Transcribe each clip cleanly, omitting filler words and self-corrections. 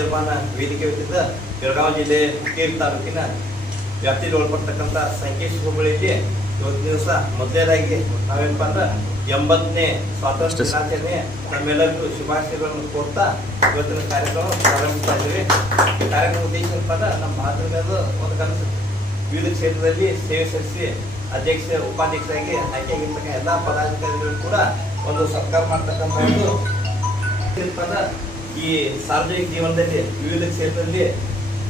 ನವನಿರ್ಮಾಣ ವೇದಿಕೆ ವತಿಯಿಂದ ಬೆಳಗಾವಿ ಜಿಲ್ಲೆ ಹುಕ್ಕೇರಿ ತಾಲೂಕಿನ ವ್ಯಾಪ್ತಿಗೆ ಒಳಪಡ್ತಕ್ಕಂಥ ಸಂಕೇಶ್ವರ ಹೋಬಳಿಯಲ್ಲಿ ಇವತ್ತು ದಿವಸ ಮೊದಲನೇದಾಗಿ ನಾವೇನಪ್ಪ ಅಂದ್ರೆ 80ನೇ ಸ್ವಾತಂತ್ರ್ಯ ದಿನಾಚರಣೆ ನಮ್ಮೆಲ್ಲರಿಗೂ ಶುಭಾಶಯಗಳನ್ನು ಕೋರ್ತಾ ಇವತ್ತಿನ ಕಾರ್ಯಕ್ರಮ ಪ್ರಾರಂಭಿಸ್ತಾ ಇದ್ದೀವಿ. ಈ ಕಾರ್ಯಕ್ರಮ ಉದ್ದೇಶ ಏನಪ್ಪ ಅಂದ್ರೆ ನಮ್ಮ ಭಾರತದ ಒಂದು ಕನಸು ವಿವಿಧ ಕ್ಷೇತ್ರದಲ್ಲಿ ಸೇವೆ ಸಲ್ಲಿಸಿ ಅಧ್ಯಕ್ಷ ಉಪಾಧ್ಯಕ್ಷರಾಗಿ ಆಯ್ಕೆಯಾಗಿರ್ತಕ್ಕ ಎಲ್ಲ ಪದಾಧಿಕಾರಿಗಳು ಕೂಡ ಒಂದು ಸತ್ಕಾರ ಮಾಡ್ತಕ್ಕಂಥ ಒಂದು ಈ ಸಾರ್ವಜನಿಕ ಜೀವನದಲ್ಲಿ ವಿವಿಧ ಕ್ಷೇತ್ರದಲ್ಲಿ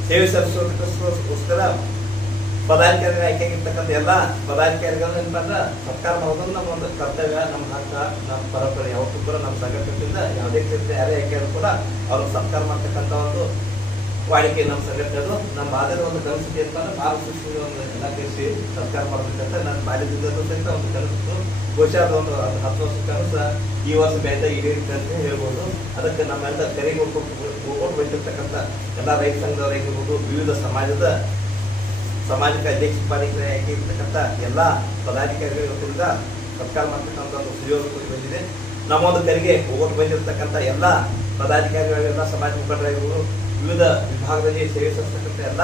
ಸೇವೆ ಸಲ್ಲಿಸೋದಕ್ಕೋಸ್ಕರ ಪದಾಧಿಕಾರಿಗಳು ಆಯ್ಕೆಯಾಗಿರ್ತಕ್ಕಂಥ ಎಲ್ಲ ಪದಾಧಿಕಾರಿಗಳನ್ನ ಏನಂದ್ರೆ ಸತ್ಕಾರ ಮಾಡೋದು ನಮ್ಮ ಒಂದು ಕರ್ತವ್ಯ, ನಮ್ಮ ಹಕ್ಕ, ನಮ್ಮ ಪರಂಪರೆ. ಯಾವತ್ತೂ ಕೂಡ ನಮ್ಮ ಸಂಘಟನೆಯಿಂದ ಯಾವುದೇ ಕ್ಷೇತ್ರ ಯಾರೇ ಆಯ್ಕೆಯಾದ್ರು ಕೂಡ ಅವ್ರಿಗೆ ಸತ್ಕಾರ ಮಾಡ್ತಕ್ಕಂಥ ಒಂದು ವಾಡಿಕೆ ನಮ್ಮ ಸಂಘಟನೆದು. ನಮ್ಮ ಬಾಲ್ಯದ ಒಂದು ಕನಸು ಏನಂದ್ರೆ ಭಾಳ ಸೃಷ್ಟಿ ಒಂದು ಎಲ್ಲ ಕಲಿಸಿ ಸತ್ಕಾರ ಮಾಡಬೇಕಂತ ನನ್ನ ಬಾಲ್ಯದಿಂದಲೂ ಸಹಿತ ಒಂದು ಕನಸು. ಬಹುಶಃ ಅದೊಂದು 10 ವರ್ಷ ಕನಸು ಈ ವರ್ಷ ಬೇಡ ಈಡೇರಿತು ಅಂತ ಹೇಳ್ಬೋದು. ಅದಕ್ಕೆ ನಮ್ಮೆಲ್ಲ ತೆರಿಗೆ ಹೋಗ್ಕೊಂಡು ಬಂದಿರ್ತಕ್ಕಂಥ ಎಲ್ಲ ರೈತ ಸಂಘದವರಾಗಿರ್ಬೋದು, ವಿವಿಧ ಸಮಾಜಕ್ಕೆ ಅಧ್ಯಕ್ಷ ಉಪಾಧ್ಯಕ್ಷರಾಗಿ ಇರ್ತಕ್ಕಂಥ ಎಲ್ಲ ಪದಾಧಿಕಾರಿಗಳಿಂದ ಸತ್ಕಾರ ಮಾಡ್ತಕ್ಕಂಥ ಒಂದು ಸುಯೋಗ ಬಂದಿದೆ. ನಮ್ಮೊಂದು ತೆರಿಗೆ ಹೋಗೋದು ಬಂದಿರತಕ್ಕಂಥ ಎಲ್ಲ ಪದಾಧಿಕಾರಿಗಳೆಲ್ಲ ಸಮಾಜ ಮುಖಂಡರಾಗಿರ್ಬೋದು, ವಿವಿಧ ವಿಭಾಗದಲ್ಲಿ ಸೇವೆ ಸಲ್ಲಿಸ್ತಕ್ಕಂಥ ಎಲ್ಲ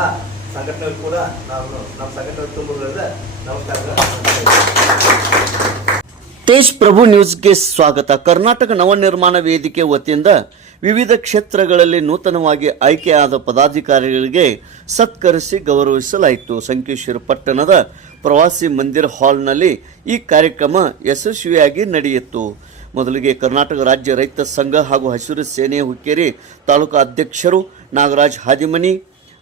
ಸಂಘಟನೆಗಳು ಕೂಡ ನಾವು ನಮ್ಮ ಸಂಘಟನೆ ತುಂಬುವುದರಿಂದ ನಮಸ್ಕಾರ. ತೇಜ್ ಪ್ರಭು ನ್ಯೂಸ್ಗೆ ಸ್ವಾಗತ. ಕರ್ನಾಟಕ ನವನಿರ್ಮಾಣ ವೇದಿಕೆ ವತಿಯಿಂದ ವಿವಿಧ ಕ್ಷೇತ್ರಗಳಲ್ಲಿ ನೂತನವಾಗಿ ಆಯ್ಕೆಯಾದ ಪದಾಧಿಕಾರಿಗಳಿಗೆ ಸತ್ಕರಿಸಿ ಗೌರವಿಸಲಾಯಿತು. ಸಂಕೇಶ್ವರ ಪಟ್ಟಣದ ಪ್ರವಾಸಿ ಮಂದಿರ ಹಾಲ್ನಲ್ಲಿ ಈ ಕಾರ್ಯಕ್ರಮ ಯಶಸ್ವಿಯಾಗಿ ನಡೆಯಿತು. ಮೊದಲಿಗೆ ಕರ್ನಾಟಕ ರಾಜ್ಯ ರೈತ ಸಂಘ ಹಾಗೂ ಹಸಿರು ಸೇನೆ ಹುಕ್ಕೇರಿ ತಾಲೂಕಾ ಅಧ್ಯಕ್ಷರು ನಾಗರಾಜ್ ಹಾದಿಮನಿ,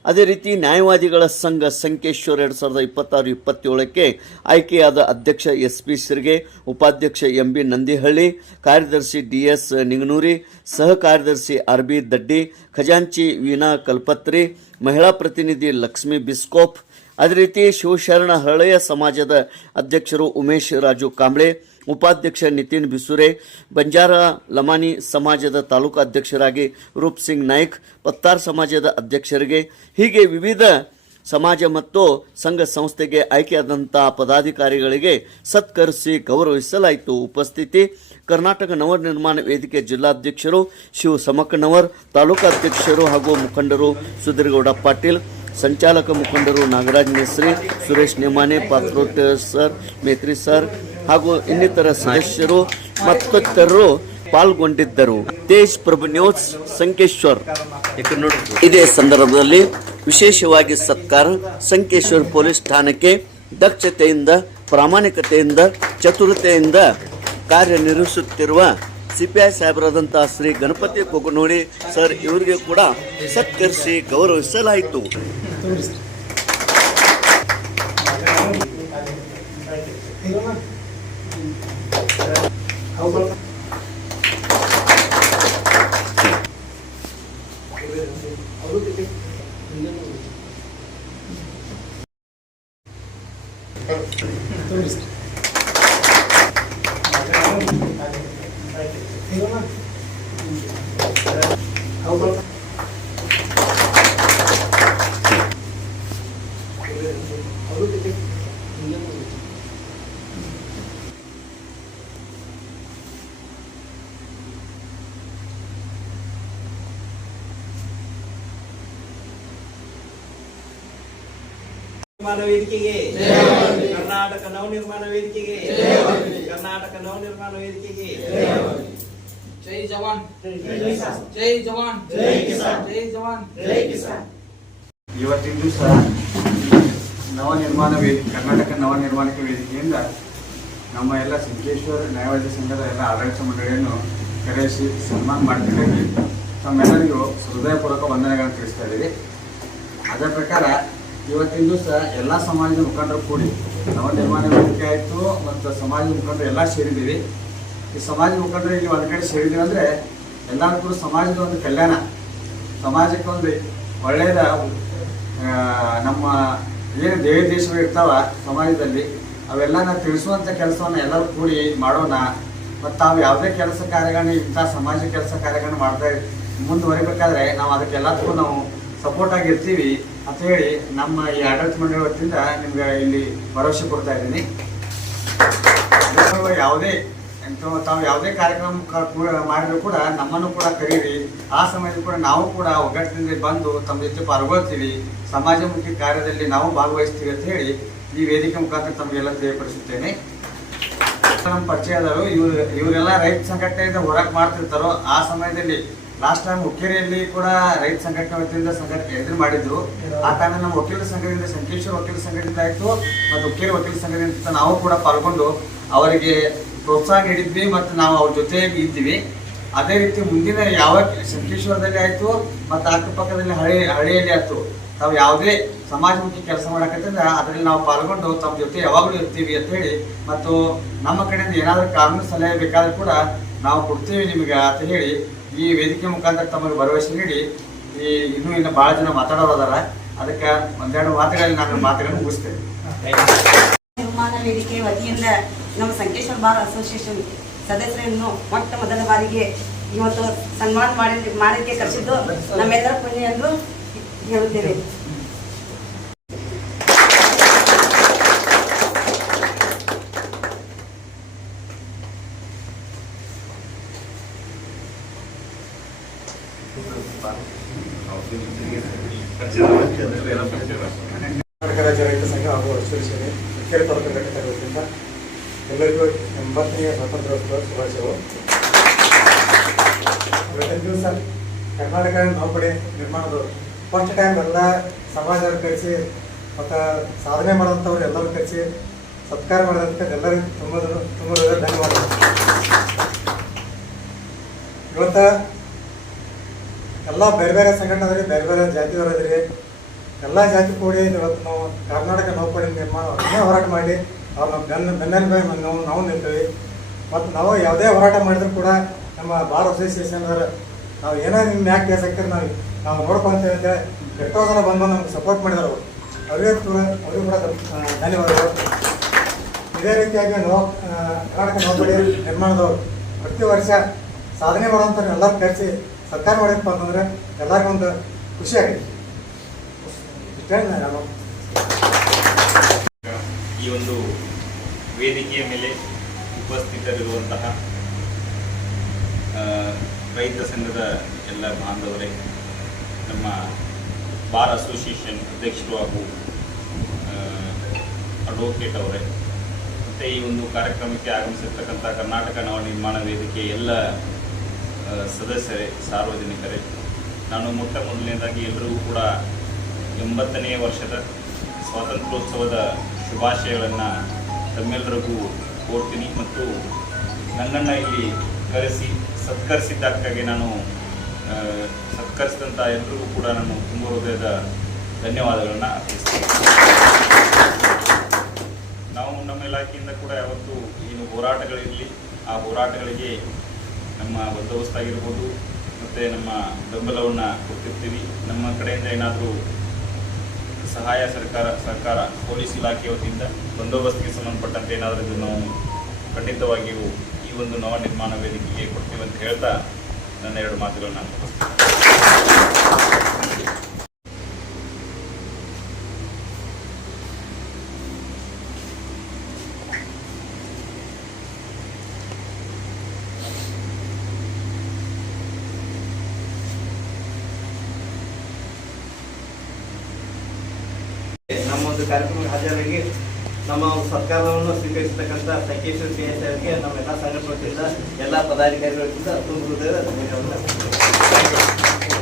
ಅದೇ ರೀತಿ ನ್ಯಾಯವಾದಿಗಳ ಸಂಘ ಸಂಕೇಶ್ವರ 2026-27ಕ್ಕೆ ಆಯ್ಕೆಯಾದ ಅಧ್ಯಕ್ಷ SP ಸಿರ್ಗೆ, ಉಪಾಧ್ಯಕ್ಷ MB ನಂದಿಹಳ್ಳಿ, ಕಾರ್ಯದರ್ಶಿ DS ನಿಂಗನೂರಿ, ಸಹ ಕಾರ್ಯದರ್ಶಿ RB ದಡ್ಡಿ, ಖಜಾಂಚಿ ವೀಣಾ ಕಲ್ಪತ್ರಿ, ಮಹಿಳಾ ಪ್ರತಿನಿಧಿ ಲಕ್ಷ್ಮೀ ಬಿಸ್ಕೋಪ್, ಅದೇ ರೀತಿ ಶಿವಶರಣ ಹಳೆಯ ಸಮಾಜದ ಅಧ್ಯಕ್ಷರು ಉಮೇಶ್ ರಾಜು ಕಾಂಬ್ಳೆ, ಉಪಾಧ್ಯಕ್ಷ ನಿತಿನ್ ಬಿಸುರೆ, ಬಂಜಾರ ಲಮಾನಿ ಸಮಾಜದ ತಾಲೂಕು ಅಧ್ಯಕ್ಷರಾಗಿ ರೂಪ್ ಸಿಂಗ್ ನಾಯ್ಕ್, ಪತ್ತಾರ್ ಸಮಾಜದ ಅಧ್ಯಕ್ಷರಿಗೆ, ಹೀಗೆ ವಿವಿಧ ಸಮಾಜ ಮತ್ತು ಸಂಘ ಸಂಸ್ಥೆಗೆ ಆಯ್ಕೆಯಾದಂಥ ಪದಾಧಿಕಾರಿಗಳಿಗೆ ಸತ್ಕರಿಸಿ ಗೌರವಿಸಲಾಯಿತು. ಉಪಸ್ಥಿತಿ ಕರ್ನಾಟಕ ನವನಿರ್ಮಾಣ ವೇದಿಕೆ ಜಿಲ್ಲಾಧ್ಯಕ್ಷರು ಶಿವ ಸಮಕನವರ್, ತಾಲೂಕು ಅಧ್ಯಕ್ಷರು ಹಾಗೂ ಮುಖಂಡರು ಸುಧೀರ್ಗೌಡ ಪಾಟೀಲ್, ಸಂಚಾಲಕ ಮುಖಂಡರು ನಾಗರಾಜ್ ಮೆಸ್ರಿ, ಸುರೇಶ್ ನೆಮಾನೆ, ಪಾತ್ರೋಟ್ ಸರ್, ಮೇತ್ರಿ ಸರ್ ಹಾಗೂ ಇನ್ನಿತರ ಸದಸ್ಯರು ಮತ್ತಿತರರು ಪಾಲ್ಗೊಂಡಿದ್ದರು. ತೇಜ್ ಪ್ರಭು ನ್ಯೂಸ್ ಸಂಕೇಶ್ವರ್. ಇದೇ ಸಂದರ್ಭದಲ್ಲಿ ವಿಶೇಷವಾಗಿ ಸತ್ಕಾರ ಸಂಕೇಶ್ವರ್ ಪೊಲೀಸ್ ಠಾಣೆಗೆ ದಕ್ಷತೆಯಿಂದ, ಪ್ರಾಮಾಣಿಕತೆಯಿಂದ, ಚತುರತೆಯಿಂದ ಕಾರ್ಯನಿರ್ವಹಿಸುತ್ತಿರುವ CPI ಸಾಹೇಬರಾದಂತಹ ಶ್ರೀ ಗಣಪತಿ ಕೊಗನೋಡಿ ಸರ್ ಇವರಿಗೆ ಕೂಡ ಸತ್ಕರಿಸಿ ಗೌರವಿಸಲಾಯಿತು. ವೇದಿಕೆಗೆ ಕರ್ನಾಟಕ ನವನಿರ್ಮಾಣ ವೇದಿಕೆಗೆ ಕರ್ನಾಟಕ ನವನಿರ್ಮಾಣ ವೇದಿಕೆಗೆ ಜೈ ಜವಾನ್ ಜೈ ಜವಾನ್ ಜೈ ಕಿಸಾನ್ ಜೈ ಜವಾನ್ ಜೈ ಕಿಸಾನ್. ಇವತ್ತಿನ ದಿವಸ ನವನಿರ್ಮಾಣ ವೇದಿಕೆ ಕರ್ನಾಟಕ ನವನಿರ್ಮಾಣ ವೇದಿಕೆಯಿಂದ ನಮ್ಮ ಎಲ್ಲ ಸಂಕೇಶ್ವರ ನ್ಯಾಯವಾದಿ ಸಂಘದ ಎಲ್ಲ ಆಡಳಿತ ಮಂಡಳಿಯನ್ನು ಕರೆಯಿಸಿ ಸನ್ಮಾನ ಮಾಡ್ತಿದ್ದೀವಿ. ತಮ್ಮೆಲ್ಲರಿಗೂ ಹೃದಯಪೂರ್ವಕ ವಂದನೆಗಳನ್ನು ತಿಳಿಸ್ತಾ ಇದ್ದೀವಿ. ಅದರ ಪ್ರಕಾರ ಇವತ್ತಿನ ದಿವಸ ಎಲ್ಲ ಸಮಾಜದ ಮುಖಂಡರು ಕೂಡಿ ನವನಿರ್ಮಾಣ ವೇದಿಕೆ ಆಯಿತು ಮತ್ತು ಸಮಾಜದ ಮುಖಂಡರು ಎಲ್ಲ ಸೇರಿದ್ದೀವಿ. ಈ ಸಮಾಜ ಮುಖಂಡರು ಇಲ್ಲಿ ಒಂದು ಕಡೆ ಸೇರಿದ್ದೀವಿ ಅಂದರೆ ಎಲ್ಲರೂ ಕೂಡ ಸಮಾಜದ ಒಂದು ಕಲ್ಯಾಣ, ಸಮಾಜಕ್ಕೆ ಒಂದು ಒಳ್ಳೆಯದ ನಮ್ಮ ಏನು ದೇಶಗಳು ಇರ್ತಾವ ಸಮಾಜದಲ್ಲಿ ಅವೆಲ್ಲ ನಾವು ತಿಳಿಸುವಂಥ ಕೆಲಸವನ್ನು ಎಲ್ಲರೂ ಕೂಡಿ ಮಾಡೋಣ. ಮತ್ತು ತಾವು ಯಾವುದೇ ಕೆಲಸ ಕಾರ್ಯಗಳನ್ನ ಇಂಥ ಸಮಾಜ ಕೆಲಸ ಕಾರ್ಯಗಳನ್ನ ಮಾಡ್ತಾ ಮುಂದುವರಿಬೇಕಾದ್ರೆ ನಾವು ಅದಕ್ಕೆಲ್ಲದಕ್ಕೂ ನಾವು ಸಪೋರ್ಟ್ ಆಗಿರ್ತೀವಿ ಅಂತ ಹೇಳಿ ನಮ್ಮ ಈ ಆಡಳಿತ ಮಂಡಳಿ ವತಿಯಿಂದ ನಿಮ್ಗೆ ಇಲ್ಲಿ ಭರವಸೆ ಕೊಡ್ತಾ ಇದ್ದೀನಿ. ಯಾವುದೇ ತಾವು ಯಾವುದೇ ಕಾರ್ಯಕ್ರಮ ಮಾಡಿದ್ರು ಕೂಡ ನಮ್ಮನ್ನು ಕೂಡ ಕರೀರಿ. ಆ ಸಮಯದಲ್ಲಿ ಕೂಡ ನಾವು ಕೂಡ ಒಗ್ಗಟ್ಟಿನಿಂದ ಬಂದು ತಮ್ಮ ಜೊತೆ ಪಾಲ್ಗೊಳ್ತೀವಿ, ಸಮಾಜಮುಖಿ ಕಾರ್ಯದಲ್ಲಿ ನಾವು ಭಾಗವಹಿಸ್ತೀವಿ ಅಂತ ಹೇಳಿ ಈ ವೇದಿಕೆ ಮುಖಾಂತರ ತಮಗೆಲ್ಲ ತಿಳಿಯಪಡಿಸುತ್ತೇನೆ. ನಮ್ಮ ಪರಿಚಯದವರು ಇವರೆಲ್ಲ ರೈತ ಸಂಘಟನೆಯಿಂದ ಹೋರಾಟ ಮಾಡ್ತಿರ್ತಾರೋ ಆ ಸಮಯದಲ್ಲಿ ಲಾಸ್ಟ್ ಟೈಮ್ ಹುಕ್ಕೇರಿಯಲ್ಲಿ ಕೂಡ ರೈತ ಸಂಘಟನೆ ವತಿಯಿಂದ ಎದುರು ಮಾಡಿದ್ರು. ಆ ಕಾರಣ ನಮ್ಮ ವಕೀಲರ ಸಂಘದಿಂದ, ಸಂಕೇಶ್ವರ ವಕೀಲರ ಸಂಘದಿಂದ ಆಯಿತು ಮತ್ತು ಹುಕ್ಕೇರಿ ವಕೀಲರ ಸಂಘದಿಂದ ನಾವು ಕೂಡ ಪಾಲ್ಗೊಂಡು ಅವರಿಗೆ ಪ್ರೋತ್ಸಾಹ ನೀಡಿದ್ವಿ ಮತ್ತು ನಾವು ಅವ್ರ ಜೊತೆಯಾಗಿ ಇದ್ವಿ. ಅದೇ ರೀತಿ ಮುಂದಿನ ಯಾವ ಸಂಕೇಶ್ವರದಲ್ಲಿ ಆಯಿತು ಮತ್ತು ಅಕ್ಕಪಕ್ಕದಲ್ಲಿ ಹಳ್ಳಿಯಲ್ಲಿ ಆಯಿತು ತಾವು ಯಾವುದೇ ಸಮಾಜಮುಖಿ ಕೆಲಸ ಮಾಡಕತ್ತಿದ್ರೆ ಅದರಲ್ಲಿ ನಾವು ಪಾಲ್ಗೊಂಡು ತಮ್ಮ ಜೊತೆ ಯಾವಾಗಲೂ ಇರ್ತೀವಿ ಅಂತ ಹೇಳಿ ಮತ್ತು ನಮ್ಮ ಕಡೆಯಿಂದ ಏನಾದರೂ ಕಾನೂನು ಸಲಹೆ ಬೇಕಾದ್ರೂ ಕೂಡ ನಾವು ಕೊಡ್ತೀವಿ ನಿಮಗೆ ಅಂತ ಹೇಳಿ ಈ ವೇದಿಕೆ ಮುಖಾಂತರ ತಮಗೆ ಭರವಸೆ ನೀಡಿ ಇನ್ನು ಭಾಳ ಜನ ಮಾತಾಡೋರು ಅದಾರ. ಅದಕ್ಕೆ ಒಂದೆರಡು ಮಾತುಗಳಲ್ಲಿ ನಾನು ಮಾತುಗಳನ್ನು ಮುಗಿಸ್ತೇನೆ. ನಿರ್ಮಾಣ ವೇದಿಕೆ ವತಿಯಿಂದ ನಮ್ಮ ಸಂಕೇಶ್ವರ ಬಾರ್ ಅಸೋಸಿಯೇಷನ್ ಸದಸ್ಯರನ್ನು ಮೊಟ್ಟ ಮೊದಲ ಬಾರಿಗೆ ಇವತ್ತು ಸನ್ಮಾನ ಮಾಡಲಿಕ್ಕೆ ಕರೆಸಿದ್ದು ನಮ್ಮೆಲ್ಲರ ಪುಣ್ಯ ಎಂದು ಹೇಳುತ್ತೇವೆ. ಕರ್ನಾಟಕ ರಾಜ್ಯ ರೈತ ಸಂಘ ಹಾಗೂ ಅಸೋಸಿಯೇಷನ್ ಹುಕ್ಕೇರಿ ತಾಲೂಕು ಘಟಕದ ವತಿಯಿಂದ ಎಲ್ಲರಿಗೂ 80ನೇ ಸ್ವಾತಂತ್ರ್ಯೋತ್ಸವ ಶುಭಾಶಯಗಳು. ಇವತ್ತಿನ ದಿವಸ ಕರ್ನಾಟಕ ನೌಕರಿ ನಿರ್ಮಾಣದವರು ಫಸ್ಟ್ ಟೈಮ್ ಎಲ್ಲ ಸಮಾಜದವ್ರು ಕರೆಸಿ ಮತ್ತು ಸಾಧನೆ ಮಾಡೋಂಥವ್ರು ಎಲ್ಲರೂ ಕರೆಸಿ ಸತ್ಕಾರ ಮಾಡೋದಕ್ಕೆ ಎಲ್ಲರಿಗೂ ತುಂಬ ಧನ್ಯವಾದಗಳು. ಇವತ್ತು ಎಲ್ಲ ಬೇರೆ ಬೇರೆ ಸಂಘಟನೆ ಬೇರೆ ಬೇರೆ ಜಾತಿಯವರು ಇದ್ರಿ, ಎಲ್ಲ ಜಾತಿ ಕೂಡಿ ಇವತ್ತು ನಾವು ಕರ್ನಾಟಕ ನೌಕರಿ ನಿರ್ಮಾಣ ಅದನ್ನೇ ಹೋರಾಟ ಮಾಡಿ ಅವ್ರು ಬೆನ್ನೆಲುಬಾಗಿ ನಾವು ನಿಲ್ತೀವಿ. ಮತ್ತು ನಾವು ಯಾವುದೇ ಹೋರಾಟ ಮಾಡಿದ್ರು ಕೂಡ ನಮ್ಮ ಬಾರ್ ಅಸೋಸಿಯೇಷನ್ ನಾವು ಏನೋ ನಿಮ್ಮ ಯಾಕೆ ಕೇಸ್ ಹಾಕ್ತೀರಿ ನಾವು ನೋಡ್ಕೊಂತೀವಿ ಅಂತ ಎಷ್ಟೋ ಜನ ಬಂದು ನಮ್ಗೆ ಸಪೋರ್ಟ್ ಮಾಡಿದ್ರು. ಅವ್ರಿಗೂ ಕೂಡ ಧನ್ಯವಾದಗಳು. ಇದೇ ರೀತಿಯಾಗಿ ಕರ್ನಾಟಕ ನೌಕರಿ ನಿರ್ಮಾಣದವರು ಪ್ರತಿ ವರ್ಷ ಸಾಧನೆ ಮಾಡೋಂಥವ್ರು ಎಲ್ಲರೂ ಕರೆಸಿ ಸರ್ಕಾರ ಮಾಡಿದಪ್ಪ ಅಂತಂದರೆ ಎಲ್ಲರಿಗೂ ಒಂದು ಖುಷಿ ಆಗಿದೆ. ಈ ಒಂದು ವೇದಿಕೆಯ ಮೇಲೆ ಉಪಸ್ಥಿತರಿರುವಂತಹ ರೈತ ಸಂಘದ ಎಲ್ಲ ಬಾಂಧವರೇ, ನಮ್ಮ ಬಾರ್ ಅಸೋಸಿಯೇಷನ್ ಅಧ್ಯಕ್ಷರು ಹಾಗೂ ಅಡ್ವೊಕೇಟ್ ಅವರೇ, ಮತ್ತು ಈ ಒಂದು ಕಾರ್ಯಕ್ರಮಕ್ಕೆ ಆಗಮಿಸಿರ್ತಕ್ಕಂಥ ಕರ್ನಾಟಕ ನವನಿರ್ಮಾಣ ವೇದಿಕೆ ಎಲ್ಲ ಸದಸ್ಯರೇ, ಸಾರ್ವಜನಿಕರೇ, ನಾನು ಮೊಟ್ಟ ಮೊದಲನೇದಾಗಿ ಎಲ್ಲರಿಗೂ ಕೂಡ 80ನೇ ವರ್ಷದ ಸ್ವಾತಂತ್ರ್ಯೋತ್ಸವದ ಶುಭಾಶಯಗಳನ್ನು ತಮ್ಮೆಲ್ಲರಿಗೂ ಕೋರ್ತೀನಿ. ಮತ್ತು ನನ್ನನ್ನು ಇಲ್ಲಿ ಕರೆಸಿ ಸತ್ಕರಿಸಿದ್ದಕ್ಕಾಗಿ ನಾನು ಸತ್ಕರಿಸಿದಂಥ ಎಲ್ಲರಿಗೂ ಕೂಡ ನಾನು ತುಂಬ ಹೃದಯದ ಧನ್ಯವಾದಗಳನ್ನು ಅರ್ಪಿಸ್ತೀನಿ. ನಾವು ನಮ್ಮ ಇಲಾಖೆಯಿಂದ ಕೂಡ ಯಾವತ್ತೂ ಏನು ಹೋರಾಟಗಳಿರಲಿ ಆ ಹೋರಾಟಗಳಿಗೆ ನಮ್ಮ ಬಂದೋಬಸ್ತಾಗಿರ್ಬೋದು ಮತ್ತು ನಮ್ಮ ಬೆಂಬಲವನ್ನು ಕೊಡ್ತಿರ್ತೀವಿ. ನಮ್ಮ ಕಡೆಯಿಂದ ಏನಾದರೂ ಸಹಾಯ ಸರ್ಕಾರ ಪೊಲೀಸ್ ಇಲಾಖೆ ವತಿಯಿಂದ ಬಂದೋಬಸ್ತಿಗೆ ಸಂಬಂಧಪಟ್ಟಂತೆ ಏನಾದರೂ ಇದು ನಾವು ಖಂಡಿತವಾಗಿಯೂ ಈ ಒಂದು ನವ ನಿರ್ಮಾಣ ವೇದಿಕೆಗೆ ಕೊಡ್ತೀವಿ ಅಂತ ಹೇಳ್ತಾ ನನ್ನ ಎರಡು ಮಾತುಗಳನ್ನ ನಾನು ನಮ್ಮ ಒಂದು ಕಾರ್ಯಕ್ರಮಕ್ಕೆ ಹಾಜರಾಗಿ ನಮ್ಮ ಸರ್ಕಾರವನ್ನು ಸ್ವೀಕರಿಸತಕ್ಕಂಥ ಸಂಕೇಶ್ವರ CIS ಅವರಿಗೆ ನಮ್ಮೆಲ್ಲ ಸಂಘಟನೆಗಳಿಂದ ಎಲ್ಲ ಪದಾಧಿಕಾರಿಗಳಿಂದ ತುಂಬ ಹೃದಯದ ಧನ್ಯವಾದಗಳು.